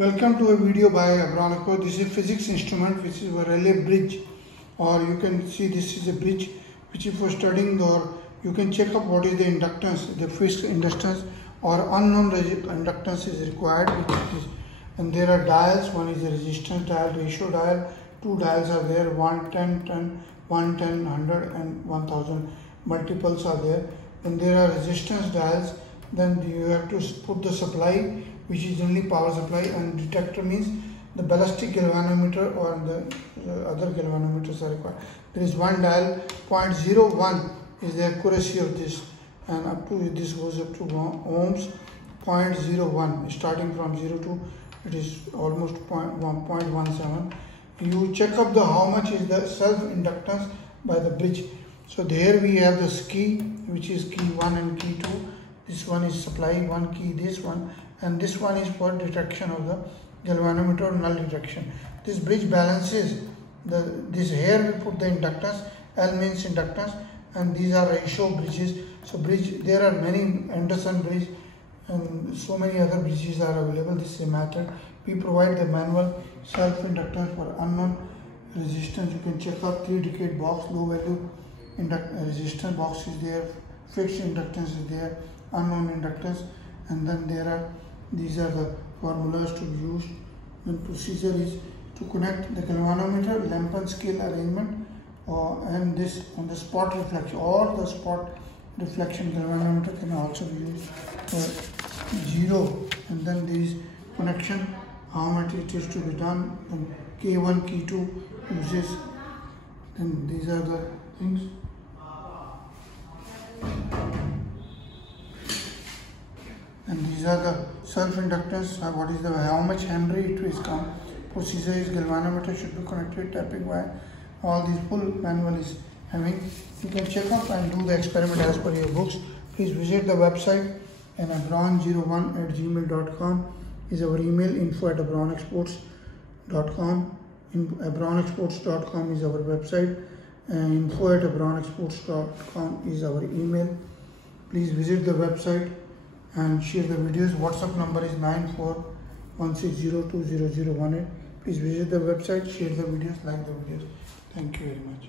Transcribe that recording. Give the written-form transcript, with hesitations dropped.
Welcome to a video by Abron. This is physics instrument, which is a Releigh bridge, or you can see this is a bridge which is for studying, or you can check up what is the inductance, the fixed inductance or unknown inductance is required, and there are dials. One is a resistance dial, ratio dial. Two dials are there, 110, 10, 110, 100 and 1000. Multiples are there. When there are resistance dials, then you have to put the supply, which is only power supply, and detector means the ballistic galvanometer or the other galvanometers are required. There is one dial, 0.01 is the accuracy of this, and up to this goes up to ohms. 0.01 starting from 0 to it is almost 0.17. You check up the how much is the self inductance by the bridge. So there we have the key, which is key 1 and key 2. This one is supply, one key, this one, and this one is for detection of the galvanometer or null detection. This bridge balances this. Here we put the inductance. L means inductance, and these are ratio bridges. So bridge, there are many, Anderson bridge and so many other bridges are available. This is a method. We provide the manual self inductance for unknown resistance. You can check out 3-decade box, low value resistance box is there, fixed inductance is there, unknown inductance, and then these are the formulas to be used. And procedure is to connect the galvanometer, lamp and scale arrangement, and this on the spot reflection, or the spot reflection galvanometer can also be used for 0, and then these connection, how much it is to be done, and K1, K2 uses, and these are the things. And these are the self-inductance, what is the, how much Henry it will come. Procedure is galvanometer should be connected, tapping wire. All these full manual is having. You can check up and do the experiment as per your books. Please visit the website, and abron01@gmail.com is our email. info@abronexports.com. abronexports.com is our website, and info@abronexports.com is our email. Please visit the website and share the videos. WhatsApp number is 9416020018. Please visit the website, share the videos, like the videos. Thank you very much.